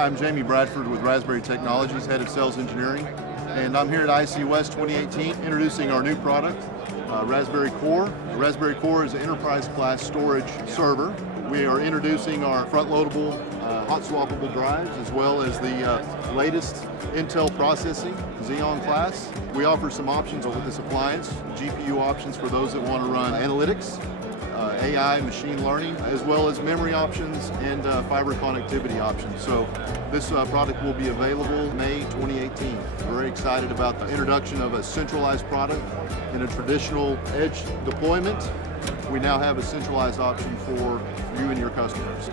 Hi, I'm Jamie Bradford with Razberi Technologies, Head of Sales Engineering, and I'm here at IC West 2018 introducing our new product, Razberi Core. Razberi Core is an enterprise-class storage server. We are introducing our front-loadable, hot swappable drives, as well as the latest Intel processing, Xeon class. We offer some options with this appliance, GPU options for those that want to run analytics, AI, machine learning, as well as memory options and fiber connectivity options. So this product will be available May 2018. We're very excited about the introduction of a centralized product in a traditional edge deployment. We now have a centralized option for you and your customers.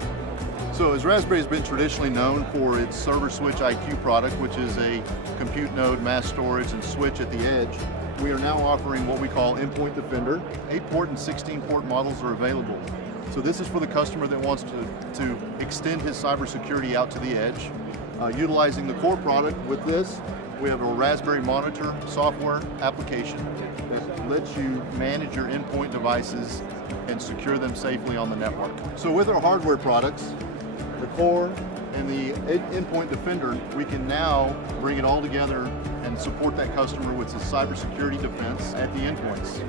So as Razberi has been traditionally known for its server switch IQ product, which is a compute node, mass storage, and switch at the edge, we are now offering what we call Endpoint Defender. 8-port and 16-port models are available. So this is for the customer that wants to extend his cybersecurity out to the edge. Utilizing the core product with this, we have a Razberi Monitor software application that lets you manage your endpoint devices and secure them safely on the network. So with our hardware products, the core and the Endpoint Defender, we can now bring it all together and support that customer with the cybersecurity defense at the endpoints.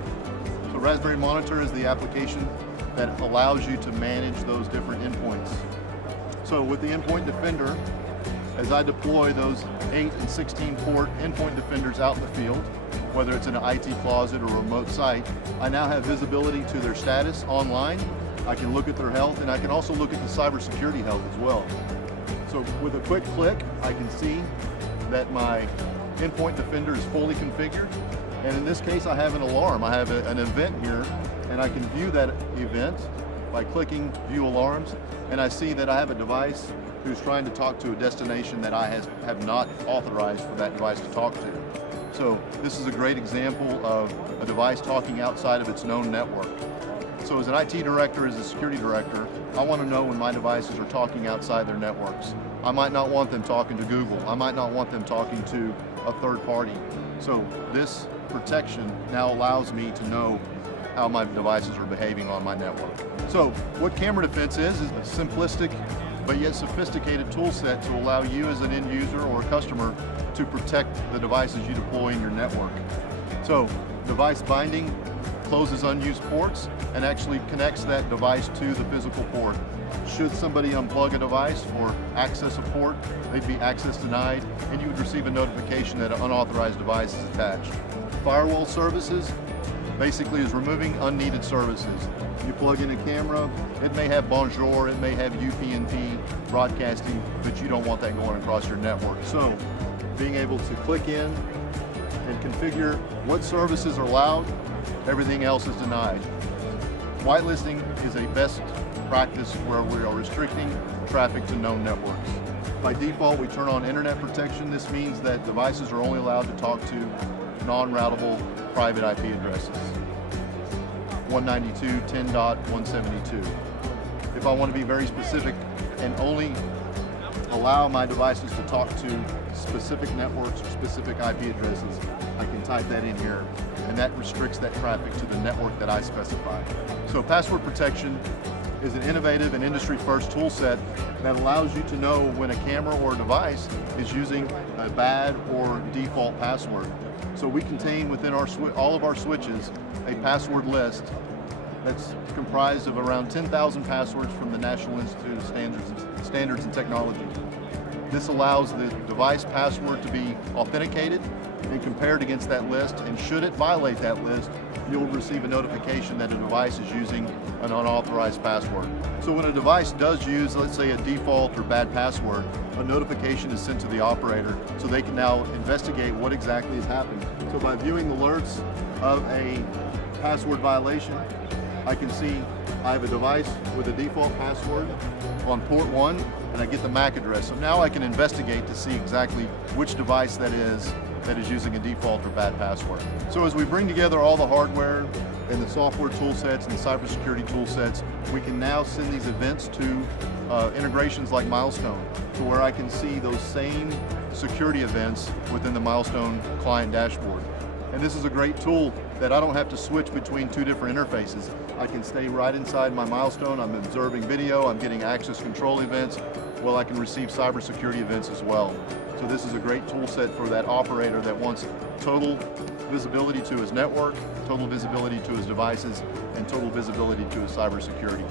So Razberi Monitor is the application that allows you to manage those different endpoints. So with the Endpoint Defender, as I deploy those 8 and 16-port Endpoint Defenders out in the field, whether it's in an IT closet or remote site, I now have visibility to their status online. I can look at their health, and I can also look at the cybersecurity health as well. So with a quick click, I can see that my Endpoint Defender is fully configured. And in this case, I have an alarm. I have an event here, and I can view that event by clicking View Alarms, and I see that I have a device who's trying to talk to a destination that I have not authorized for that device to talk to. So this is a great example of a device talking outside of its known network. So as an IT director, as a security director, I want to know when my devices are talking outside their networks. I might not want them talking to Google. I might not want them talking to a third party. So this protection now allows me to know how my devices are behaving on my network. So what CameraDefense is a simplistic but yet sophisticated tool set to allow you as an end user or a customer to protect the devices you deploy in your network. So device binding closes unused ports and actually connects that device to the physical port. Should somebody unplug a device or access a port, they'd be access denied, and you would receive a notification that an unauthorized device is attached. Firewall services basically is removing unneeded services. You plug in a camera, it may have Bonjour, it may have UPnP broadcasting, but you don't want that going across your network. So being able to click in and configure what services are allowed, everything else is denied. Whitelisting is a best practice where we are restricting traffic to known networks. By default, we turn on internet protection. This means that devices are only allowed to talk to non-routable private IP addresses. 192.10.172. If I want to be very specific and only allow my devices to talk to specific networks or specific IP addresses, I can type that in here, and that restricts that traffic to the network that I specify. So password protection is an innovative and industry-first tool set that allows you to know when a camera or a device is using a bad or default password. So we contain within all of our switches a password list that's comprised of around 10,000 passwords from the National Institute of Standards and Technology. This allows the device password to be authenticated and compared against that list, and should it violate that list, you'll receive a notification that a device is using an unauthorized password. So when a device does use, let's say, a default or bad password, a notification is sent to the operator so they can now investigate what exactly has happened. So by viewing the alerts of a password violation, I can see I have a device with a default password on port 1, and I get the MAC address. So now I can investigate to see exactly which device that is using a default or bad password. So as we bring together all the hardware and the software tool sets and the cybersecurity tool sets, we can now send these events to integrations like Milestone, to where I can see those same security events within the Milestone client dashboard. And this is a great tool that I don't have to switch between two different interfaces. I can stay right inside my milestone. I'm observing video, I'm getting access control events. Well, I can receive cybersecurity events as well. So this is a great tool set for that operator that wants total visibility to his network, total visibility to his devices, and total visibility to his cybersecurity.